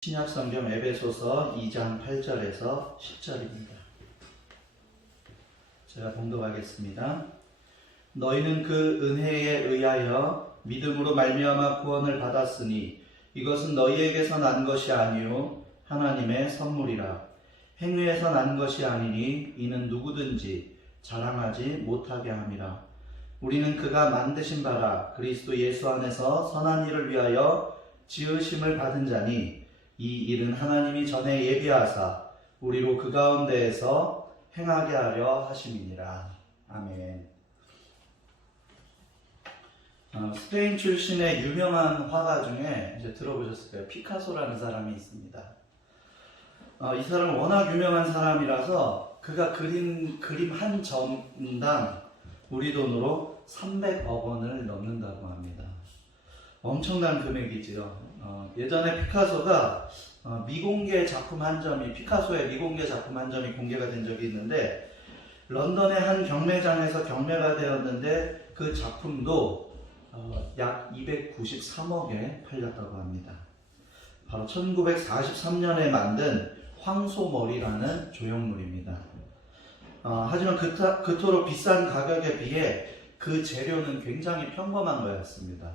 신약성경 에베소서 2장 8절에서 10절입니다. 제가 봉독하겠습니다. 너희는 그 은혜에 의하여 믿음으로 말미암아 구원을 받았으니 이것은 너희에게서 난 것이 아니요 하나님의 선물이라. 행위에서 난 것이 아니니 이는 누구든지 자랑하지 못하게 함이라. 우리는 그가 만드신 바라 그리스도 예수 안에서 선한 일을 위하여 지으심을 받은 자니 이 일은 하나님이 전에 예비하사 우리로 그 가운데에서 행하게 하려 하심이니라. 아멘. 스페인 출신의 유명한 화가 중에 이제 들어보셨을 거예요. 피카소라는 사람이 있습니다. 이 사람은 워낙 유명한 사람이라서 그가 그린 그림 한 점당 우리 돈으로 300억 원을 넘는다고 합니다. 엄청난 금액이지요. 예전에 피카소가 미공개 작품 한 점이, 피카소의 미공개 작품 한 점이 공개가 된 적이 있는데 런던의 한 경매장에서 경매가 되었는데 그 작품도 약 293억에 팔렸다고 합니다. 바로 1943년에 만든 황소머리라는 조형물입니다. 하지만 그토록 비싼 가격에 비해 그 재료는 굉장히 평범한 거였습니다.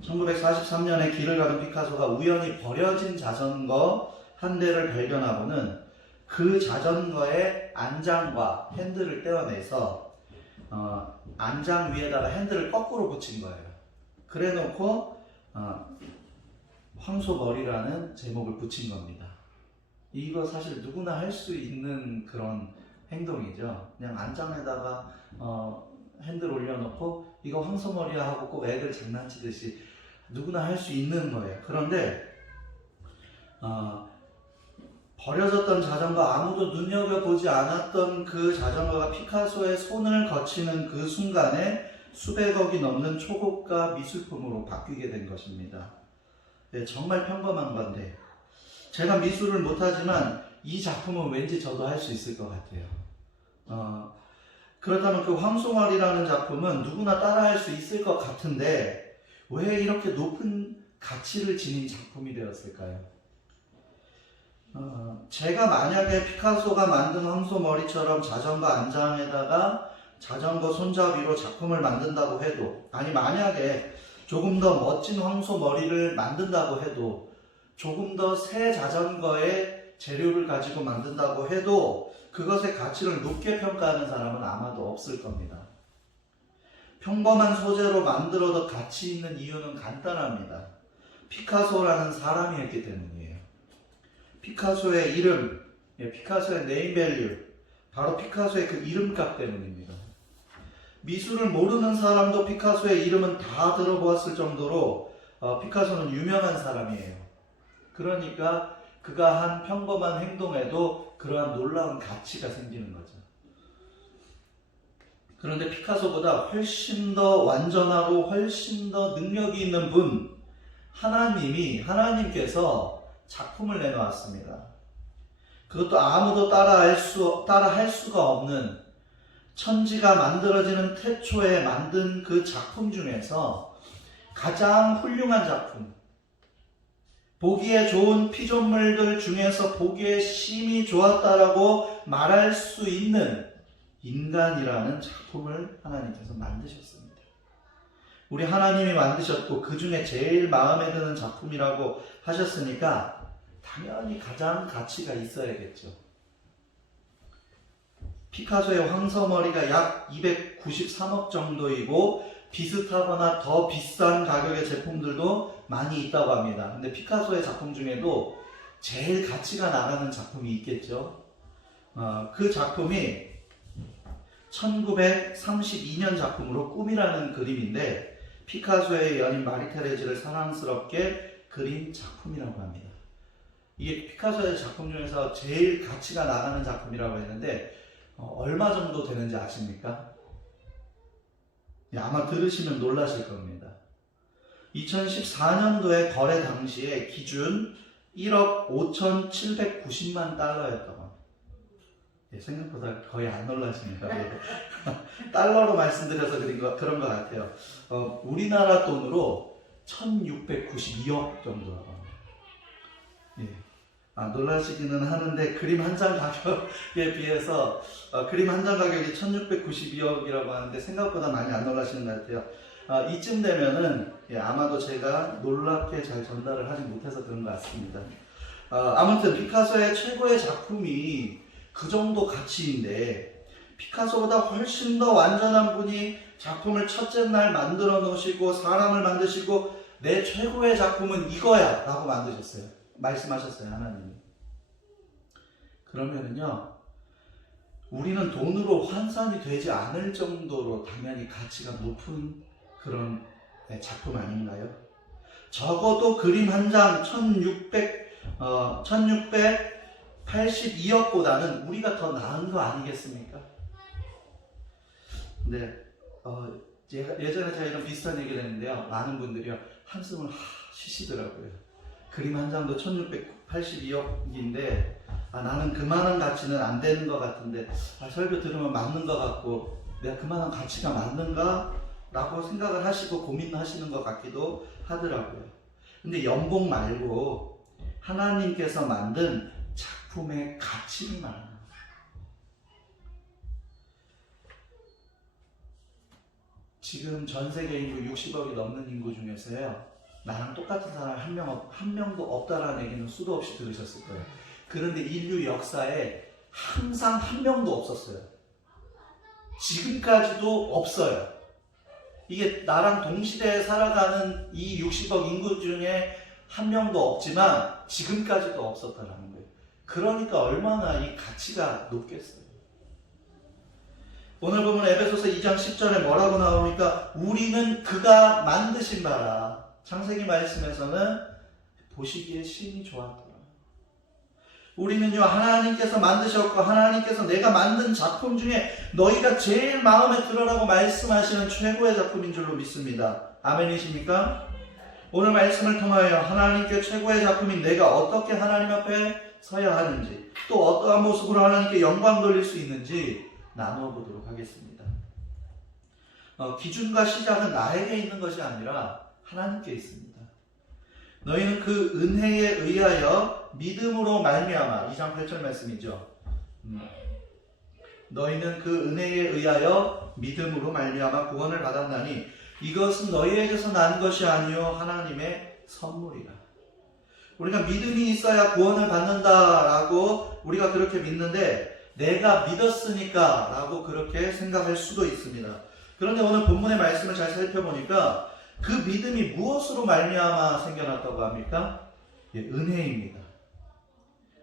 1943년에 길을 가던 피카소가 우연히 버려진 자전거 한 대를 발견하고는 그 자전거의 안장과 핸들을 떼어내서 안장 위에다가 핸들을 거꾸로 붙인 거예요. 그래 놓고 황소머리라는 제목을 붙인 겁니다. 이거 사실 누구나 할 수 있는 그런 행동이죠. 그냥 안장에다가 핸들 올려놓고 이거 황소머리야 하고 꼭 애들 장난치듯이 누구나 할 수 있는 거예요. 그런데 버려졌던 자전거, 아무도 눈여겨보지 않았던 그 자전거가 피카소의 손을 거치는 그 순간에 수백억이 넘는 초고가 미술품으로 바뀌게 된 것입니다. 네, 정말 평범한 건데 제가 미술을 못하지만 이 작품은 왠지 저도 할 수 있을 것 같아요. 그렇다면 그 황소머리라는 작품은 누구나 따라할 수 있을 것 같은데 왜 이렇게 높은 가치를 지닌 작품이 되었을까요? 제가 만약에 피카소가 만든 황소머리처럼 자전거 안장에다가 자전거 손잡이로 작품을 만든다고 해도, 아니 만약에 조금 더 멋진 황소머리를 만든다고 해도, 조금 더 새 자전거의 재료를 가지고 만든다고 해도 그것의 가치를 높게 평가하는 사람은 아마도 없을 겁니다. 평범한 소재로 만들어도 가치 있는 이유는 간단합니다. 피카소라는 사람이 했기 때문이에요. 피카소의 이름, 피카소의 네임밸류, 바로 피카소의 그 이름값 때문입니다. 미술을 모르는 사람도 피카소의 이름은 다 들어보았을 정도로 피카소는 유명한 사람이에요. 그러니까 그가 한 평범한 행동에도 그러한 놀라운 가치가 생기는 거죠. 그런데 피카소보다 훨씬 더 완전하고 훨씬 더 능력이 있는 분, 하나님께서 작품을 내놓았습니다. 그것도 아무도 따라할 수가 없는, 천지가 만들어지는 태초에 만든 그 작품 중에서 가장 훌륭한 작품, 보기에 좋은 피조물들 중에서 보기에 심히 좋았다라고 말할 수 있는 인간이라는 작품을 하나님께서 만드셨습니다. 우리 하나님이 만드셨고 그 중에 제일 마음에 드는 작품이라고 하셨으니까 당연히 가장 가치가 있어야겠죠. 피카소의 황소머리가 약 293억 정도이고 비슷하거나 더 비싼 가격의 제품들도 많이 있다고 합니다. 근데 피카소의 작품 중에도 제일 가치가 나가는 작품이 있겠죠. 그 작품이 1932년 작품으로 꿈이라는 그림인데 피카소의 연인 마리테레즈를 사랑스럽게 그린 작품이라고 합니다. 이게 피카소의 작품 중에서 제일 가치가 나가는 작품이라고 했는데 얼마 정도 되는지 아십니까? 아마 들으시면 놀라실 겁니다. 2014년도에 거래 당시에 기준 1억 5,790만 달러였다고 합니다. 생각보다 거의 안 놀라십니다. 달러로 말씀드려서 그런 것 같아요. 우리나라 돈으로 1,692억 정도라고 합니다. 예. 놀라시기는 하는데 그림 한 장 가격에 비해서 그림 한 장 가격이 1692억이라고 하는데 생각보다 많이 안 놀라시는 것 같아요. 이쯤 되면은 아마도 제가 놀랍게 잘 전달을 하지 못해서 그런 것 같습니다. 아무튼 피카소의 최고의 작품이 그 정도 가치인데 피카소보다 훨씬 더 완전한 분이 작품을 첫째 날 만들어 놓으시고 사람을 만드시고 내 최고의 작품은 이거야 라고 만드셨어요. 말씀하셨어요, 하나님이. 그러면은요, 우리는 돈으로 환산이 되지 않을 정도로 당연히 가치가 높은 그런 작품 아닌가요? 적어도 그림 한 장 1682억보다는 우리가 더 나은 거 아니겠습니까? 네, 예전에 제가 이런 비슷한 얘기를 했는데요. 많은 분들이요, 한숨을 쉬시더라고요. 그림 한 장도 1682억인데 나는 그만한 가치는 안 되는 것 같은데 설교 들으면 맞는 것 같고 내가 그만한 가치가 맞는가? 라고 생각을 하시고 고민하시는 것 같기도 하더라고요. 근데 연봉 말고 하나님께서 만든 작품의 가치를 말합니다. 지금 전 세계 인구 60억이 넘는 인구 중에서요, 나랑 똑같은 사람 한 명도 없다라는 얘기는 수도 없이 들으셨을 거예요. 그런데 인류 역사에 항상 한 명도 없었어요. 지금까지도 없어요. 이게 나랑 동시대에 살아가는 이 60억 인구 중에 한 명도 없지만 지금까지도 없었다라는 거예요. 그러니까 얼마나 이 가치가 높겠어요. 오늘 보면 에베소서 2장 10절에 뭐라고 나오니까 우리는 그가 만드신 바라. 창세기 말씀에서는 보시기에 심히 좋았더라. 우리는요, 하나님께서 만드셨고 하나님께서 내가 만든 작품 중에 너희가 제일 마음에 들어라고 말씀하시는 최고의 작품인 줄로 믿습니다. 아멘이십니까? 오늘 말씀을 통하여 하나님께 최고의 작품인 내가 어떻게 하나님 앞에 서야 하는지, 또 어떠한 모습으로 하나님께 영광 돌릴 수 있는지 나누어 보도록 하겠습니다. 기준과 시작은 나에게 있는 것이 아니라 하나님께 있습니다. 너희는 그 은혜에 의하여 믿음으로 말미암아, 2장 8절 말씀이죠. 너희는 그 은혜에 의하여 믿음으로 말미암아 구원을 받았나니 이것은 너희에게서 난 것이 아니요 하나님의 선물이라. 우리가 믿음이 있어야 구원을 받는다라고 우리가 그렇게 믿는데 내가 믿었으니까 라고 그렇게 생각할 수도 있습니다. 그런데 오늘 본문의 말씀을 잘 살펴보니까 그 믿음이 무엇으로 말미암아 생겨났다고 합니까? 은혜입니다.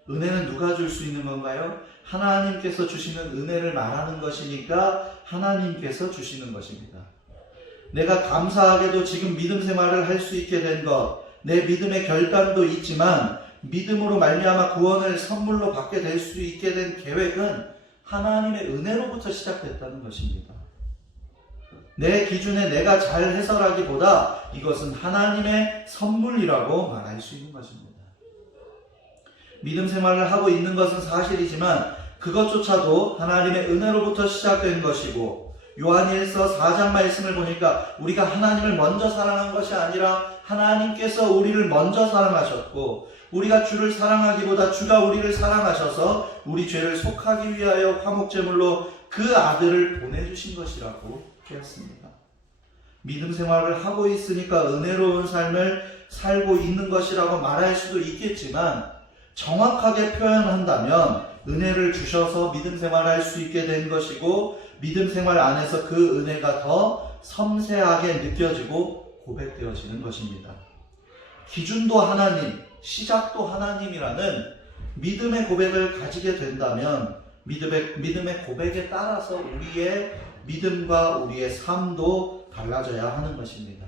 은혜는 누가 줄 수 있는 건가요? 하나님께서 주시는 은혜를 말하는 것이니까 하나님께서 주시는 것입니다. 내가 감사하게도 지금 믿음 생활을 할 수 있게 된 것, 내 믿음의 결단도 있지만 믿음으로 말미암아 구원을 선물로 받게 될 수 있게 된 계획은 하나님의 은혜로부터 시작됐다는 것입니다. 내 기준에 내가 잘 해설하기보다 이것은 하나님의 선물이라고 말할 수 있는 것입니다. 믿음 생활을 하고 있는 것은 사실이지만 그것조차도 하나님의 은혜로부터 시작된 것이고, 요한일서 4장 말씀을 보니까 우리가 하나님을 먼저 사랑한 것이 아니라 하나님께서 우리를 먼저 사랑하셨고, 우리가 주를 사랑하기보다 주가 우리를 사랑하셔서 우리 죄를 속하기 위하여 화목제물로 그 아들을 보내주신 것이라고 되었습니다. 믿음 생활을 하고 있으니까 은혜로운 삶을 살고 있는 것이라고 말할 수도 있겠지만, 정확하게 표현한다면 은혜를 주셔서 믿음 생활을 할 수 있게 된 것이고, 믿음 생활 안에서 그 은혜가 더 섬세하게 느껴지고 고백되어지는 것입니다. 기준도 하나님, 시작도 하나님이라는 믿음의 고백을 가지게 된다면 믿음의 고백에 따라서 우리의 믿음과 우리의 삶도 달라져야 하는 것입니다.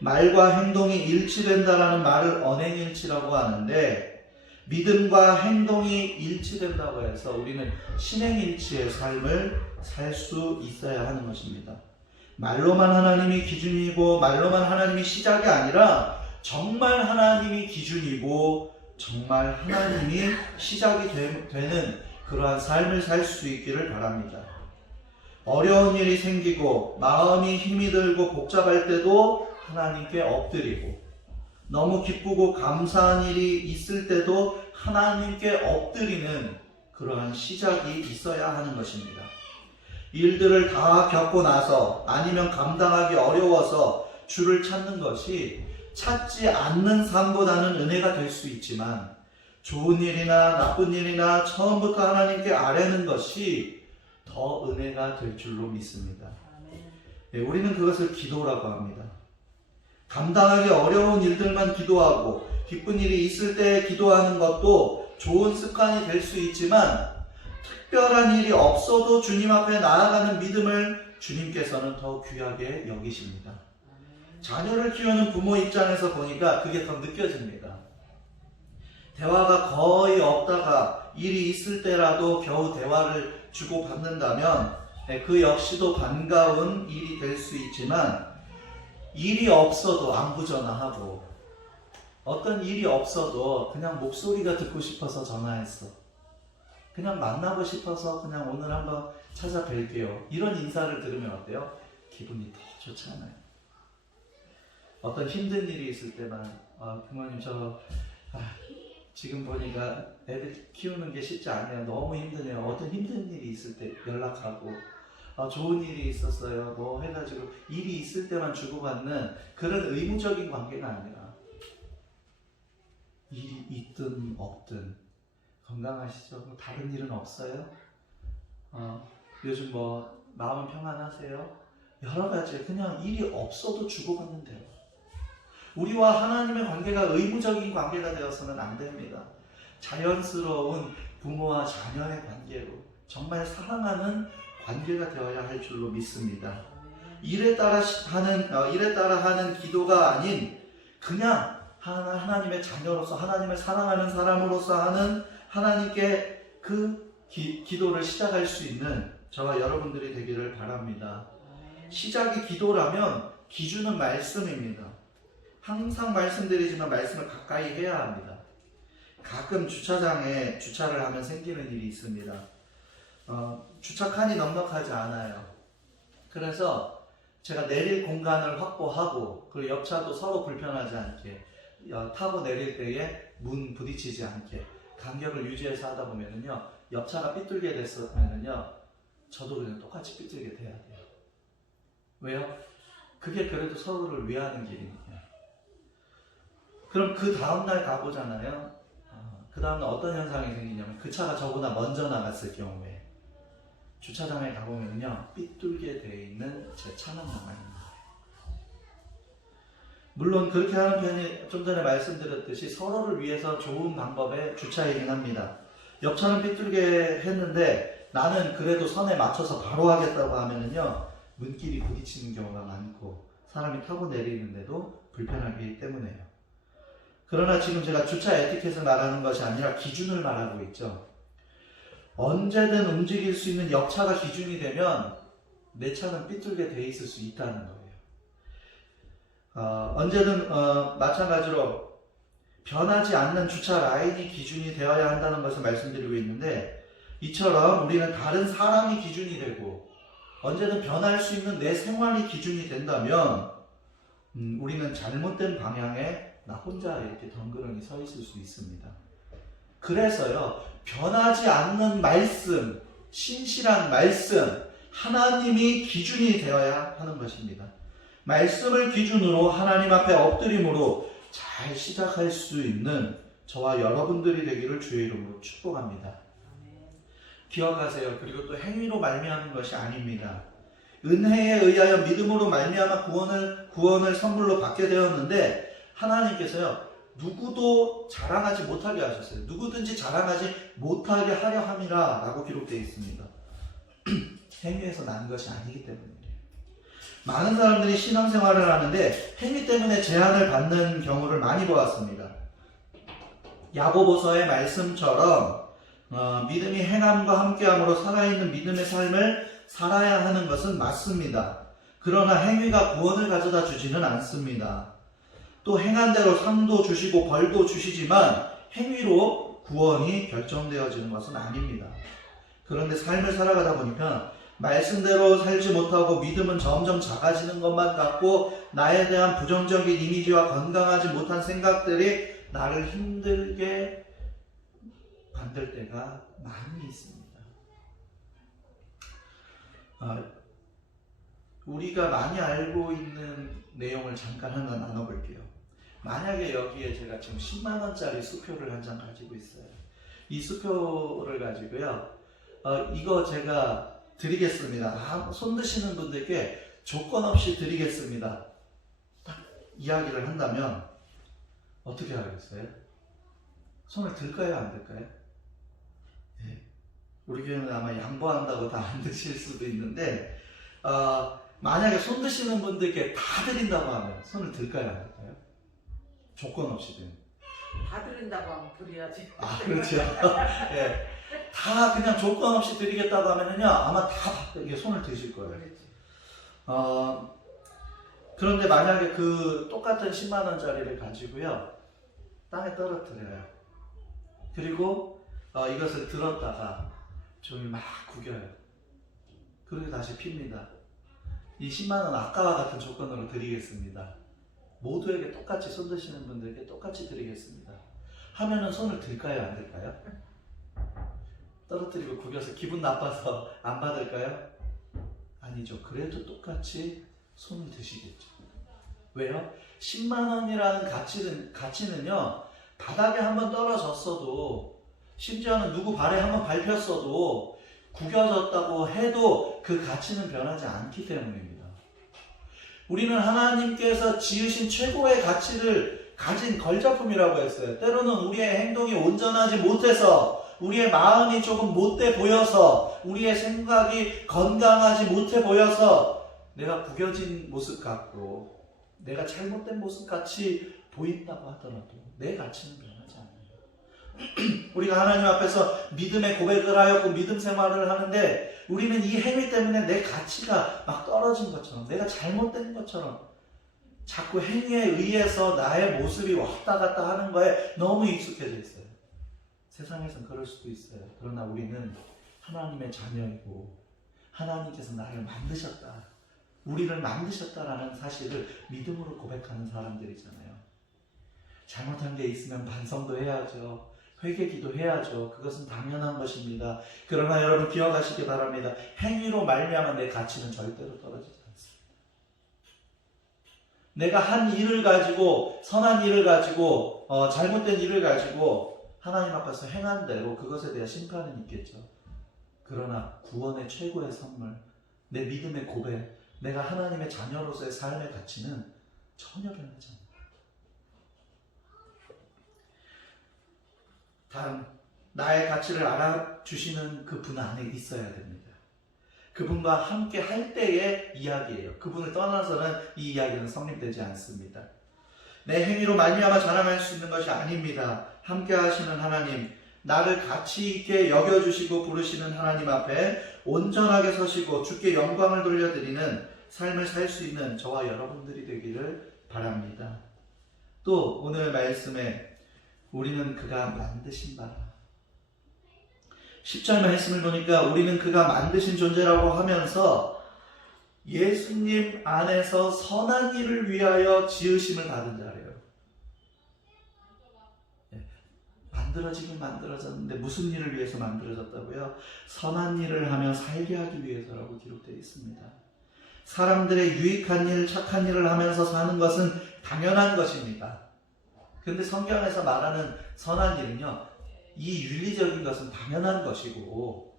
말과 행동이 일치된다라는 말을 언행일치라고 하는데, 믿음과 행동이 일치된다고 해서 우리는 신행일치의 삶을 살 수 있어야 하는 것입니다. 말로만 하나님이 기준이고 말로만 하나님이 시작이 아니라 정말 하나님이 기준이고 정말 하나님이 시작이 되는 그러한 삶을 살 수 있기를 바랍니다. 어려운 일이 생기고 마음이 힘이 들고 복잡할 때도 하나님께 엎드리고, 너무 기쁘고 감사한 일이 있을 때도 하나님께 엎드리는 그러한 시작이 있어야 하는 것입니다. 일들을 다 겪고 나서 아니면 감당하기 어려워서 주를 찾는 것이 찾지 않는 삶보다는 은혜가 될 수 있지만, 좋은 일이나 나쁜 일이나 처음부터 하나님께 아뢰는 것이 더 은혜가 될 줄로 믿습니다. 우리는 그것을 기도라고 합니다. 감당하기 어려운 일들만 기도하고 기쁜 일이 있을 때 기도하는 것도 좋은 습관이 될 수 있지만, 특별한 일이 없어도 주님 앞에 나아가는 믿음을 주님께서는 더 귀하게 여기십니다. 자녀를 키우는 부모 입장에서 보니까 그게 더 느껴집니다. 대화가 거의 없다가 일이 있을 때라도 겨우 대화를 주고받는다면 그 역시도 반가운 일이 될 수 있지만, 일이 없어도 안부 전화하고, 어떤 일이 없어도 그냥 목소리가 듣고 싶어서 전화했어, 그냥 만나고 싶어서 그냥 오늘 한번 찾아뵐게요, 이런 인사를 들으면 어때요? 기분이 더 좋잖아요. 어떤 힘든 일이 있을 때만 부모님 지금 보니까 애들 키우는 게 쉽지 않네요, 너무 힘드네요. 어떤 힘든 일이 있을 때 연락하고, 좋은 일이 있었어요 뭐 해가지고 일이 있을 때만 주고받는 그런 의무적인 관계가 아니라, 일이 있든 없든 건강하시죠? 다른 일은 없어요? 요즘 뭐 마음 평안하세요? 여러 가지 그냥 일이 없어도 주고받는 대화. 우리와 하나님의 관계가 의무적인 관계가 되어서는 안 됩니다. 자연스러운 부모와 자녀의 관계로 정말 사랑하는 관계가 되어야 할 줄로 믿습니다. 일에 따라 하는 기도가 아닌, 그냥 하나님의 자녀로서, 하나님을 사랑하는 사람으로서 하는 하나님께 그 기도를 시작할 수 있는 저와 여러분들이 되기를 바랍니다. 시작이 기도라면 기준은 말씀입니다. 항상 말씀드리지만 말씀을 가까이 해야 합니다. 가끔 주차장에 주차를 하면 생기는 일이 있습니다. 주차칸이 넉넉하지 않아요. 그래서 제가 내릴 공간을 확보하고, 그리고 옆차도 서로 불편하지 않게, 타고 내릴 때에 문 부딪히지 않게 간격을 유지해서 하다 보면은요, 옆차가 삐뚤게 됐으면은요, 저도 그냥 똑같이 삐뚤게 돼야 돼요. 왜요? 그게 그래도 서로를 위하는 길이니까. 그럼 그 다음날 가보잖아요. 그 다음날 어떤 현상이 생기냐면, 그 차가 저보다 먼저 나갔을 경우에 주차장에 가보면요, 삐뚤게 되어 있는 제 차만 남아있는 거예요. 물론 그렇게 하는 편이 좀 전에 말씀드렸듯이 서로를 위해서 좋은 방법의 주차이긴 합니다. 옆차는 삐뚤게 했는데 나는 그래도 선에 맞춰서 바로 하겠다고 하면은요, 문끼리 부딪히는 경우가 많고 사람이 타고 내리는데도 불편하기 때문에요. 그러나 지금 제가 주차 에티켓을 말하는 것이 아니라 기준을 말하고 있죠. 언제든 움직일 수 있는 옆차가 기준이 되면 내 차는 삐뚤게 돼 있을 수 있다는 거예요. 언제든 마찬가지로 변하지 않는 주차 라인이 기준이 되어야 한다는 것을 말씀드리고 있는데, 이처럼 우리는 다른 사람이 기준이 되고 언제든 변할 수 있는 내 생활이 기준이 된다면 우리는 잘못된 방향에 나 혼자 이렇게 덩그러니 서 있을 수 있습니다. 그래서요, 변하지 않는 말씀, 신실한 말씀, 하나님이 기준이 되어야 하는 것입니다. 말씀을 기준으로 하나님 앞에 엎드림으로 잘 시작할 수 있는 저와 여러분들이 되기를 주의 이름으로 축복합니다. 기억하세요. 그리고 또 행위로 말미암은 것이 아닙니다. 은혜에 의하여 믿음으로 말미암아 구원을 선물로 받게 되었는데, 하나님께서요, 누구도 자랑하지 못하게 하셨어요. 누구든지 자랑하지 못하게 하려 함이라 라고 기록되어 있습니다. 행위에서 난 것이 아니기 때문이에요. 많은 사람들이 신앙생활을 하는데 행위 때문에 제한을 받는 경우를 많이 보았습니다. 야고보서의 말씀처럼 믿음이 행함과 함께함으로 살아있는 믿음의 삶을 살아야 하는 것은 맞습니다. 그러나 행위가 구원을 가져다 주지는 않습니다. 또 행한 대로 상도 주시고 벌도 주시지만 행위로 구원이 결정되어지는 것은 아닙니다. 그런데 삶을 살아가다 보니까 말씀대로 살지 못하고 믿음은 점점 작아지는 것만 같고 나에 대한 부정적인 이미지와 건강하지 못한 생각들이 나를 힘들게 만들 때가 많이 있습니다. 우리가 많이 알고 있는 내용을 잠깐 하나 나눠볼게요. 만약에 여기에 제가 지금 10만 원짜리 수표를 한 장 가지고 있어요. 이 수표를 가지고요. 이거 제가 드리겠습니다. 손 드시는 분들께 조건 없이 드리겠습니다. 딱 이야기를 한다면 어떻게 하겠어요? 손을 들까요? 안 들까요? 네. 우리 교회는 아마 양보한다고 다 안 드실 수도 있는데 만약에 손 드시는 분들께 다 드린다고 하면 손을 들까요? 안 들까요? 조건 없이 드는. 다 드린다고 하면 드려야지. 그렇죠. 예. 다 그냥 조건 없이 드리겠다고 하면은요, 아마 다 이게 손을 드실 거예요. 그런데 만약에 그 똑같은 10만 원짜리를 가지고요, 땅에 떨어뜨려요. 그리고 이것을 들었다가 좀 막 구겨요. 그리고 다시 핍니다. 이 10만 원 아까와 같은 조건으로 드리겠습니다. 모두에게 똑같이 손 드시는 분들에게 똑같이 드리겠습니다. 하면은 손을 들까요? 안 들까요? 떨어뜨리고 구겨서 기분 나빠서 안 받을까요? 아니죠. 그래도 똑같이 손을 드시겠죠. 왜요? 10만 원이라는 가치는요, 바닥에 한번 떨어졌어도, 심지어는 누구 발에 한번 밟혔어도, 구겨졌다고 해도 그 가치는 변하지 않기 때문입니다. 우리는 하나님께서 지으신 최고의 가치를 가진 걸작품이라고 했어요. 때로는 우리의 행동이 온전하지 못해서, 우리의 마음이 조금 못돼 보여서, 우리의 생각이 건강하지 못해 보여서 내가 구겨진 모습 같고 내가 잘못된 모습 같이 보인다고 하더라도 내 가치는 변하지 않아요. 우리가 하나님 앞에서 믿음의 고백을 하였고 믿음 생활을 하는데 우리는 이 행위 때문에 내 가치가 막 떨어진 것처럼, 내가 잘못된 것처럼 자꾸 행위에 의해서 나의 모습이 왔다 갔다 하는 거에 너무 익숙해져 있어요. 세상에선 그럴 수도 있어요. 그러나 우리는 하나님의 자녀이고 하나님께서 나를 만드셨다, 우리를 만드셨다라는 사실을 믿음으로 고백하는 사람들이잖아요. 잘못한 게 있으면 반성도 해야죠. 회개기도 해야죠. 그것은 당연한 것입니다. 그러나 여러분 기억하시기 바랍니다. 행위로 말미암아 내 가치는 절대로 떨어지지 않습니다. 내가 한 일을 가지고, 선한 일을 가지고, 잘못된 일을 가지고 하나님 앞에서 행한 대로 그것에 대한 심판은 있겠죠. 그러나 구원의 최고의 선물, 내 믿음의 고백, 내가 하나님의 자녀로서의 삶의 가치는 전혀 변하지 않아요. 단, 나의 가치를 알아주시는 그 분 안에 있어야 됩니다. 그분과 함께 할 때의 이야기예요. 그분을 떠나서는 이 이야기는 성립되지 않습니다. 내 행위로 말미암아 자랑할 수 있는 것이 아닙니다. 함께 하시는 하나님, 나를 가치 있게 여겨주시고 부르시는 하나님 앞에 온전하게 서시고 주께 영광을 돌려드리는 삶을 살 수 있는 저와 여러분들이 되기를 바랍니다. 또 오늘 말씀에 우리는 그가 만드신 바라. 10절 말씀을 보니까 우리는 그가 만드신 존재라고 하면서 예수님 안에서 선한 일을 위하여 지으심을 받은 자래요. 만들어지긴 만들어졌는데 무슨 일을 위해서 만들어졌다고요? 선한 일을 하며 살게 하기 위해서라고 기록되어 있습니다. 사람들의 유익한 일, 착한 일을 하면서 사는 것은 당연한 것입니다. 그런데 성경에서 말하는 선한 일은요, 이 윤리적인 것은 당연한 것이고,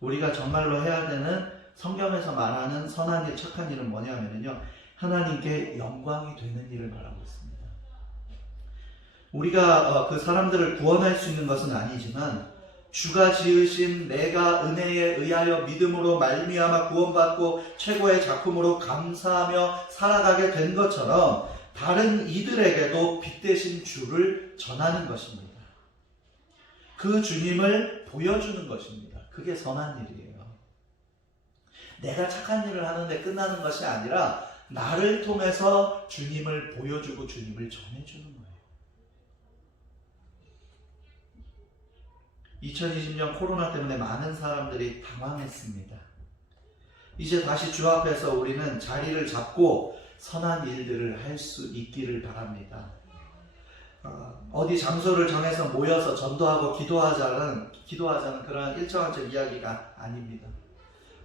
우리가 정말로 해야 되는 성경에서 말하는 선한 일, 착한 일은 뭐냐면요, 하나님께 영광이 되는 일을 말하고 있습니다. 우리가 그 사람들을 구원할 수 있는 것은 아니지만 주가 지으신 내가 은혜에 의하여 믿음으로 말미암아 구원받고 최고의 작품으로 감사하며 살아가게 된 것처럼 다른 이들에게도 빛 되신 주를 전하는 것입니다. 그 주님을 보여주는 것입니다. 그게 선한 일이에요. 내가 착한 일을 하는데 끝나는 것이 아니라 나를 통해서 주님을 보여주고 주님을 전해주는 거예요. 2020년 코로나 때문에 많은 사람들이 당황했습니다. 이제 다시 주 앞에서 우리는 자리를 잡고 선한 일들을 할 수 있기를 바랍니다. 어디 장소를 정해서 모여서 전도하고 기도하자는 그런 일차원적 이야기가 아닙니다.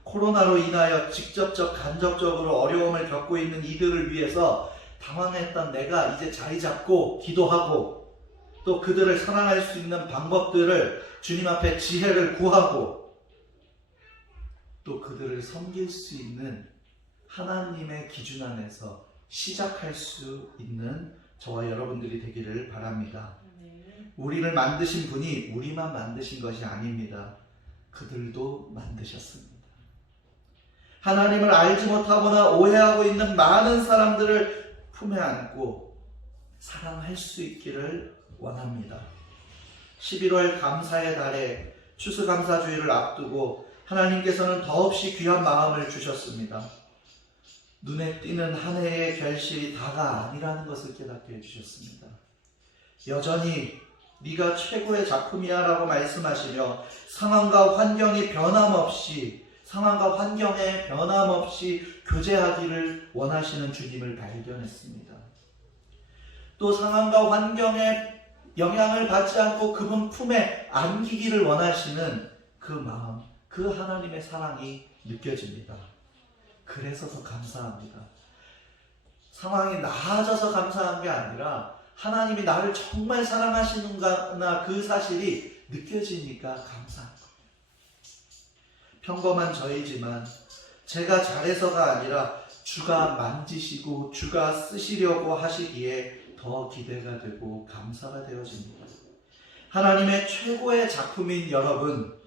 코로나로 인하여 직접적 간접적으로 어려움을 겪고 있는 이들을 위해서 당황했던 내가 이제 자리 잡고 기도하고 또 그들을 사랑할 수 있는 방법들을 주님 앞에 지혜를 구하고 또 그들을 섬길 수 있는 하나님의 기준 안에서 시작할 수 있는 저와 여러분들이 되기를 바랍니다. 우리를 만드신 분이 우리만 만드신 것이 아닙니다. 그들도 만드셨습니다. 하나님을 알지 못하거나 오해하고 있는 많은 사람들을 품에 안고 사랑할 수 있기를 원합니다. 11월 감사의 달에 추수감사주의를 앞두고 하나님께서는 더없이 귀한 마음을 주셨습니다. 눈에 띄는 한 해의 결실이 다가 아니라는 것을 깨닫게 해주셨습니다. 여전히 네가 최고의 작품이야 라고 말씀하시며 상황과 환경에 변함없이 교제하기를 원하시는 주님을 발견했습니다. 또 상황과 환경에 영향을 받지 않고 그분 품에 안기기를 원하시는 그 마음, 그 하나님의 사랑이 느껴집니다. 그래서 더 감사합니다. 상황이 나아져서 감사한 게 아니라 하나님이 나를 정말 사랑하시는구나 그 사실이 느껴지니까 감사한 거예요. 평범한 저이지만 제가 잘해서가 아니라 주가 만지시고 주가 쓰시려고 하시기에 더 기대가 되고 감사가 되어집니다. 하나님의 최고의 작품인 여러분,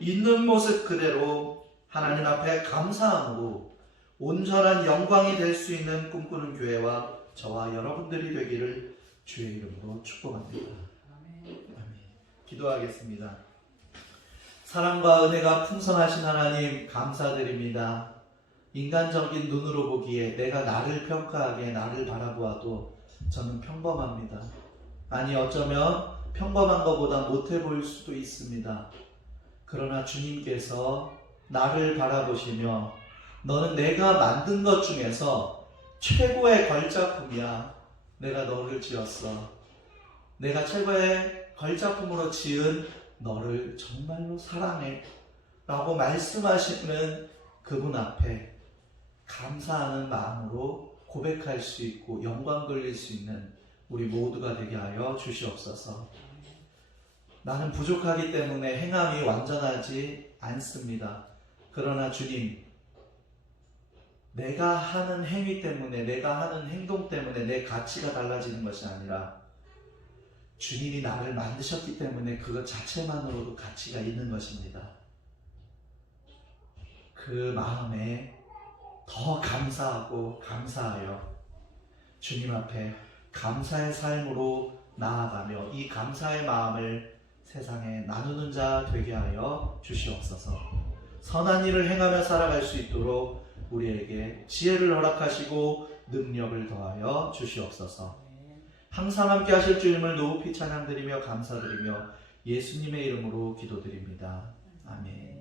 있는 모습 그대로 하나님 앞에 감사함으로 온전한 영광이 될 수 있는 꿈꾸는 교회와 저와 여러분들이 되기를 주의 이름으로 축복합니다. 아멘. 기도하겠습니다. 사랑과 은혜가 풍성하신 하나님 감사드립니다. 인간적인 눈으로 보기에 내가 나를 평가하기에 나를 바라보아도 저는 평범합니다. 아니 어쩌면 평범한 것보다 못해 보일 수도 있습니다. 그러나 주님께서 나를 바라보시며 너는 내가 만든 것 중에서 최고의 걸작품이야. 내가 너를 지었어. 내가 최고의 걸작품으로 지은 너를 정말로 사랑해 라고 말씀하시는 그분 앞에 감사하는 마음으로 고백할 수 있고 영광 돌릴 수 있는 우리 모두가 되게 하여 주시옵소서. 나는 부족하기 때문에 행함이 완전하지 않습니다. 그러나 주님, 내가 하는 행위 때문에, 내가 하는 행동 때문에 내 가치가 달라지는 것이 아니라 주님이 나를 만드셨기 때문에 그것 자체만으로도 가치가 있는 것입니다. 그 마음에 더 감사하고 감사하여 주님 앞에 감사의 삶으로 나아가며 이 감사의 마음을 세상에 나누는 자 되게 하여 주시옵소서. 선한 일을 행하며 살아갈 수 있도록 우리에게 지혜를 허락하시고 능력을 더하여 주시옵소서. 항상 함께 하실 주님을 높이 찬양드리며 감사드리며 예수님의 이름으로 기도드립니다. 아멘.